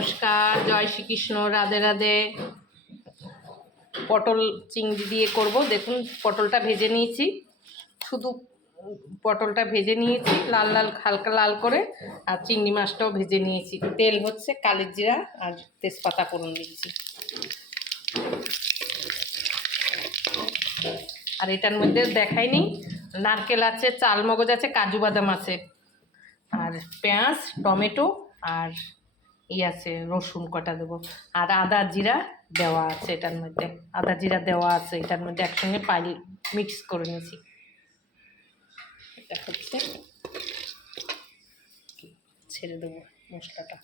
নমস্কার, জয় শ্রীকৃষ্ণ, রাধে রাধে। পটল চিংড়ি দিয়ে করব। দেখুন পটলটা ভেজে নিয়েছি, শুধু পটলটা ভেজে নিয়েছি লাল লাল হালকা লাল করে, আর চিংড়ি মাছটাও ভেজে নিয়েছি। তেল হচ্ছে কালের জিরা আর তেজপাতা ফোড়ন দিচ্ছি। আর এটার মধ্যে দেখাইনি, নারকেল আছে, চালমগজ আছে, কাজু বাদাম আছে, আর পেঁয়াজ, টমেটো আর আছে রসুন কটা দেবো, আর আদা জিরা দেওয়া আছে এটার মধ্যে। আদা জিরা দেওয়া আছে এটার মধ্যে, একসঙ্গে মিক্স করে নিয়েছি। এটা হচ্ছে ছেড়ে দেবো মশলাটা।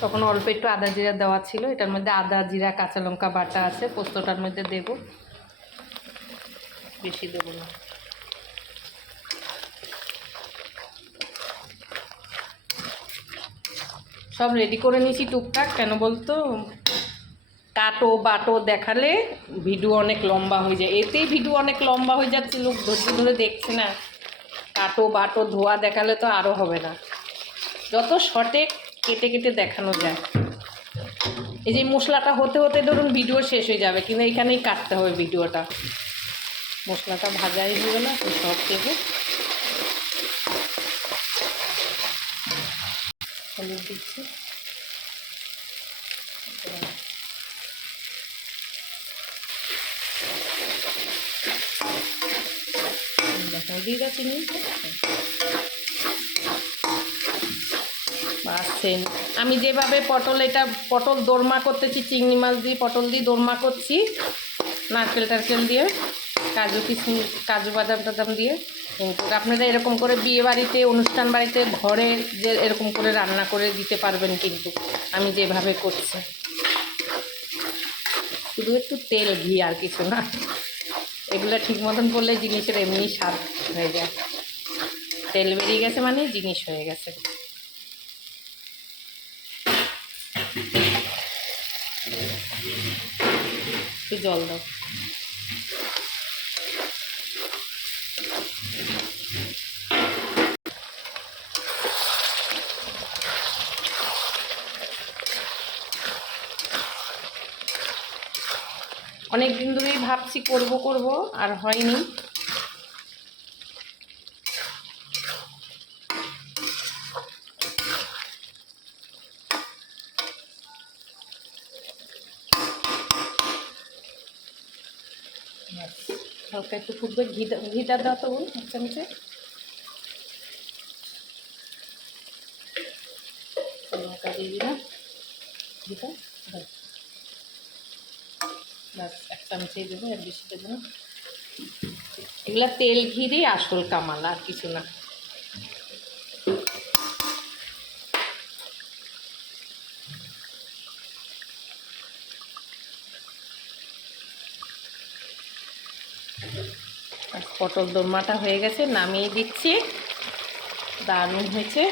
তখন অল্প একটু আদা জিরা দেওয়া ছিল, এটার মধ্যে আদা জিরা কাঁচা লঙ্কা বাটা আছে, পোস্তটার মধ্যে দেব, বেশি দেবো না। সব রেডি করে নিয়েছি টুকটাক। কেন বলতো, কাটো বাটো দেখালে ভিডিও অনেক লম্বা হয়ে যায়, এতেই ভিডিও অনেক লম্বা হয়ে যাচ্ছে, লোক ধৈর্য ধরে দেখছে না। কাটো বাটো ধোয়া দেখালে তো আরও হবে না, যত শর্টে কেটে কেটে দেখানো যায়। এই যে মশলাটা হতে হতে ধরুন ভিডিও শেষ হয়ে যাবে, কিন্তু এখানেই কাটতে হবে ভিডিওটা। মশলাটা ভাজাই হয়ে গেল, সব থেকে হলুদ দিচ্ছি, দিয়ে গেছি বাসছেন। আমি যেভাবে পটল দোরমা করতেছি, চিংড়ি মাছ দিয়ে পটল দিয়ে দোরমা করছি, নারকেল টারকেল দিয়ে, কাজু বাদাম টাদাম দিয়ে। কিন্তু আপনারা এরকম করে বিয়ে বাড়িতে, অনুষ্ঠান বাড়িতে, ঘরে যে এরকম করে রান্না করে দিতে পারবেন, কিন্তু আমি যেভাবে করছি শুধু একটু তেল ঘি আর কিছু না। এগুলো ঠিক মতন করলে জিনিসের এমনি স্বাদ হয়ে যায়। তেল বেরিয়ে গেছে মানে জিনিস হয়ে গেছে। একটু জল দাও। অনেক দিন ধরেই ভাবছি করব আর হয়নি। হালকা একটু ফুটবে, ঘিটা দাও তো এক চামচে। লঙ্কা দিয়ে দিলাম, ঘিটা ব্যাস এক চামচেই দেবো, আর বেশি দেবো না। এগুলা তেল ঘিরেই আসল কামাল, আর কিছু না। পটল দোরমাটা হয়ে গেছে, নামিয়ে দিচ্ছি। দারুণ হয়েছে।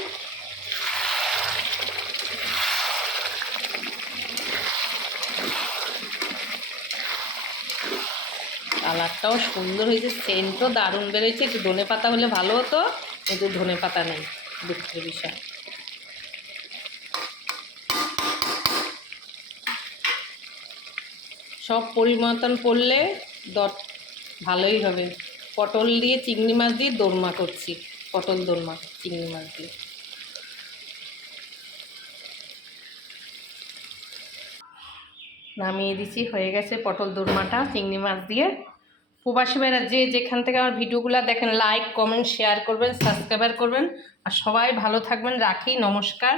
কালারটাও সুন্দর হয়েছে, সেন্টও দারুণ বেরোয়েছে। একটু ধনে পাতা হলে ভালো হতো, কিন্তু ধনে পাতা নেই, দুঃখের বিষয়। সব পরিবর্তন করলে ভালোই হবে। পটল দিয়ে চিংড়ি মাছ দিয়ে দোরমা করছি, পটল দোরমা চিংড়ি মাছ দিয়ে। নামিয়ে দিচ্ছি, হয়ে গেছে পটল দোরমাটা চিংড়ি মাছ দিয়ে। প্রবাসী ভাইরা যে যেখান থেকে আমার ভিডিওগুলো দেখেন, লাইক কমেন্ট শেয়ার করবেন, সাবস্ক্রাইব করবেন, আর সবাই ভালো থাকবেন। রাখি, নমস্কার।